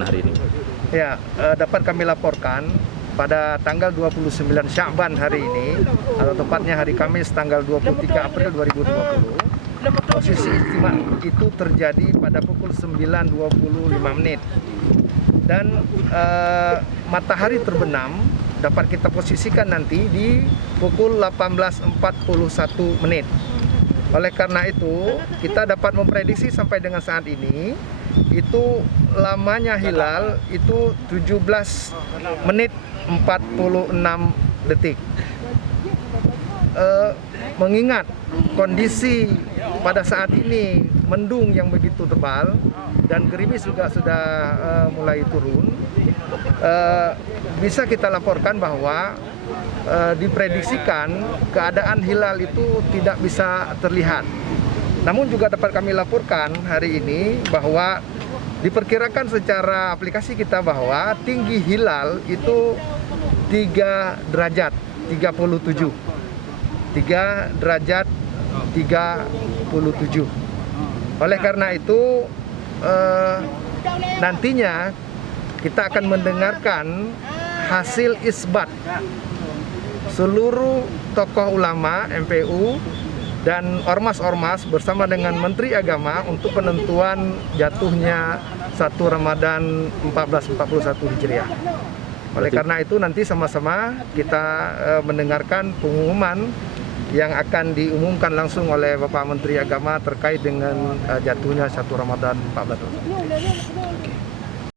hari ini? Ya, dapat kami laporkan pada tanggal 29 Sya'ban hari ini, atau tepatnya hari Kamis tanggal 23 April 2020, posisi istimewa itu terjadi pada pukul 9.25 menit. Dan matahari terbenam dapat kita posisikan nanti di pukul 18.41 menit. Oleh karena itu, kita dapat memprediksi sampai dengan saat ini, itu lamanya hilal itu 17 menit 46 detik. Mengingat kondisi pada saat ini mendung yang begitu tebal dan gerimis juga sudah mulai turun, bisa kita laporkan bahwa diprediksikan keadaan hilal itu tidak bisa terlihat. Namun juga dapat kami laporkan hari ini bahwa diperkirakan secara aplikasi kita bahwa tinggi hilal itu 3 derajat 37. 3 derajat 37. Oleh karena itu nantinya kita akan mendengarkan hasil isbat seluruh tokoh ulama MPU dan ormas-ormas bersama dengan Menteri Agama untuk penentuan jatuhnya 1 Ramadan 1441 Hijriah. Oleh karena itu nanti sama-sama kita mendengarkan pengumuman yang akan diumumkan langsung oleh Bapak Menteri Agama terkait dengan jatuhnya 1 Ramadan 1441.